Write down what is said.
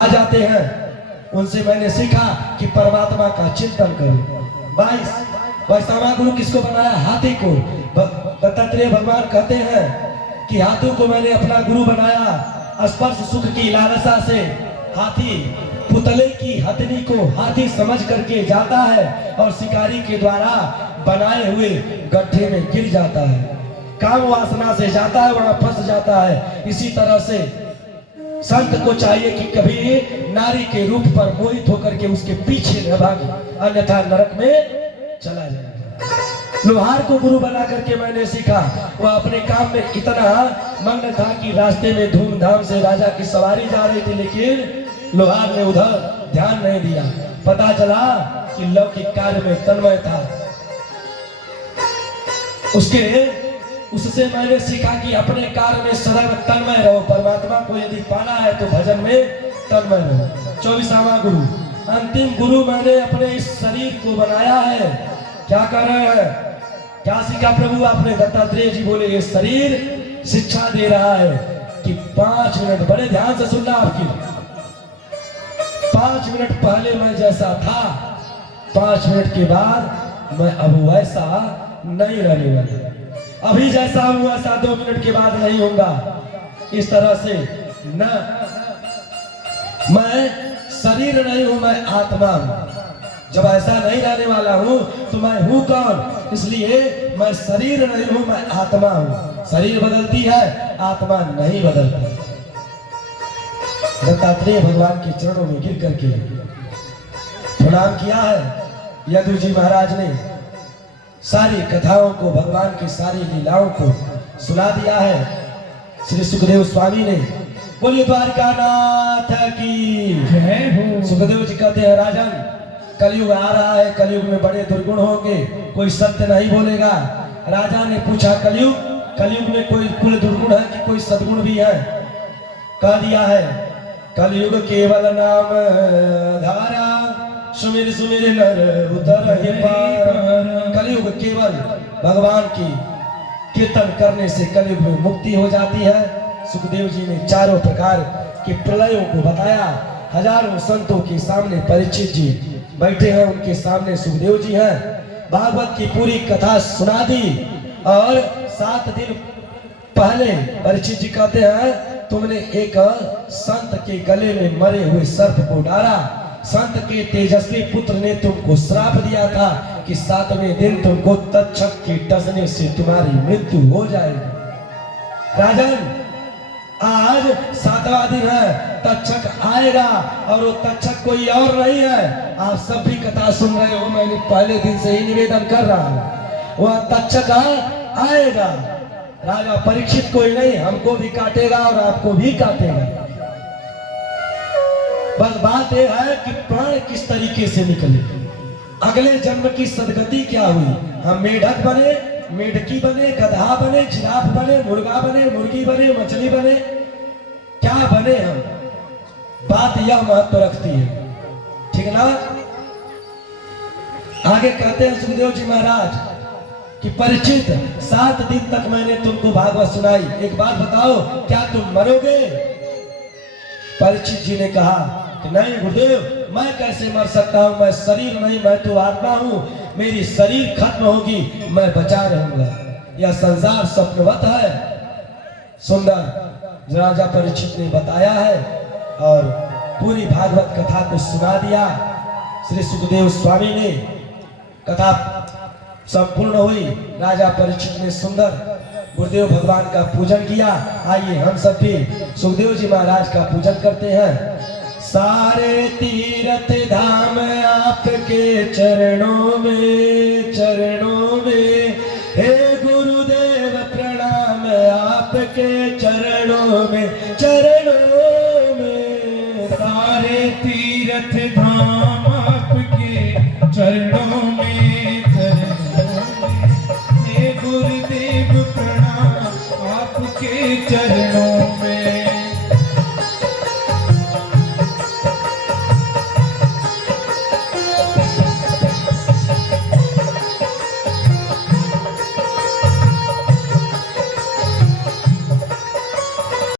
आ जाते हैं, उनसे मैंने सीखा कि परमात्मा का चिंतन करो। 22 वैष्णवा गुरु किसको बनाया? हाथी को। दत्तात्रेय भगवान कहते हैं कि हाथी को मैंने अपना गुरु बनाया। स्पर्श सुख की लालसा से हाथी पुतले की हथनी को हाथी समझ करके जाता है और शिकारी के द्वारा बनाए हुए गड्ढे में गिर जाता है। काम वासना से जाता है, वहां फंस जाता है। इसी तरह से संत को चाहिए कि कभी नारी के रूप पर मोहित होकर के उसके पीछे न भागे, अन्यथा नरक में चला जाएगा। लोहार को गुरु बना करके मैंने सीखा। वह अपने काम में इतना मग्न था कि रास्ते में धूमधाम से राजा की सवारी जा रही थी, लेकिन लोहार ने उधर ध्यान नहीं दिया। पता चला कि लौकिक कार्य में तन्मय था। उससे मैंने सीखा कि अपने कार्य में सदैव तन्मय रहो। परमात्मा को यदि पाना है तो भजन में तन्मय रहो। 24वां गुरु, अंतिम गुरु मैंने अपने इस शरीर को बनाया है। क्या कर रहे हैं? क्या सीखा प्रभु आपने? दत्तात्रेय जी बोले ये शरीर शिक्षा दे रहा है कि 5 मिनट, बड़े ध्यान से सुनना आपकी, 5 मिनट पहले मैं जैसा था, 5 मिनट के बाद मैं अब वैसा नहीं रहने वाला। अभी जैसा हूं वैसा 2 मिनट के बाद नहीं होगा। इस तरह से न मैं शरीर नहीं हूं, मैं आत्मा हूं। जब ऐसा नहीं रहने वाला हूं तो मैं हूं कौन? इसलिए मैं शरीर नहीं हूं, मैं आत्मा हूं। शरीर बदलती है, आत्मा नहीं बदलती। दत्तात्रेय भगवान के चरणों में गिर करके प्रणाम किया है। यदु जी महाराज ने सारी कथाओं को, भगवान की सारी लीलाओं को सुना दिया है। श्री सुखदेव स्वामी ने बोलिए द्वारिका नाथ की जय हो। सुखदेव जी कहते हैं राजन, कलयुग आ रहा है, कलयुग में बड़े दुर्गुण होंगे, कोई सत्य नहीं बोलेगा। राजा ने पूछा कलयुग में कोई कुल दुर्गुण है कि कोई सद्गुण भी है? कह दिया है कलयुग केवल नाम धारा, सुमिर सुमिर नर उतर पार। कलयुग केवल भगवान की कीर्तन करने से कलयुग में मुक्ति हो जाती है। सुखदेव जी ने चारों प्रकार के प्रलयों को बताया। हजारों संतों के सामने परीक्षित जी बैठे हैं, उनके सामने सुखदेव जी हैं। भागवत की पूरी कथा सुना दी और 7 दिन पहले परीक्षित जी कहते हैं तुमने एक संत के गले में मरे हुए सर्प को डाला। संत के तेजस्वी पुत्र ने तुमको श्राप दिया था कि 7वें दिन तुमको तक्षक के डसने से तुम्हारी मृत्यु हो जाएगी। राजन, आज 7वां दिन है, तक्षक आएगा और वो तक्षक कोई और नहीं है। आप सब भी कथा सुन रहे हो, मैंने पहले दिन से ही निवेदन कर रहा हूं। वह तक्षक आएगा। राजा परीक्षित कोई नहीं, हमको भी काटेगा और आपको भी काटेगा। बस बात यह है कि प्राण किस तरीके से निकले, अगले जन्म की सदगति क्या हुई। हम मेढक बने, मेढकी बने, गधा बने, जिराफ बने, मुर्गा बने, मुर्गी बने, मछली बने, क्या बने हम, बात यह महत्व रखती है, ठीक ना। आगे कहते हैं सुखदेव जी महाराज कि परीक्षित 7 दिन तक मैंने तुमको भागवत सुनाई, एक बात बताओ क्या तुम मरोगे? परीक्षित जी ने कहा कि नहीं गुरुदेव, मैं कैसे मर सकता हूं, मैं शरीर नहीं, मैं तो आत्मा हूं। मेरी शरीर खत्म होगी, मैं बचा रहूंगा। यह संसार स्वप्नवत है। सुंदर राजा परीक्षित ने बताया है और पूरी भागवत कथा को सुना दिया। श्री सुखदेव स्वामी ने कथा संपूर्ण हुई। राजा परीक्षित ने सुंदर गुरुदेव भगवान का पूजन किया। आइए हम सब भी सुखदेव जी महाराज का पूजन करते हैं। सारे तीर्थ धाम आपके चरणों में, चरणों में, हे गुरुदेव प्रणाम आपके चरणों में, चरणों में। सारे तीर्थ धाम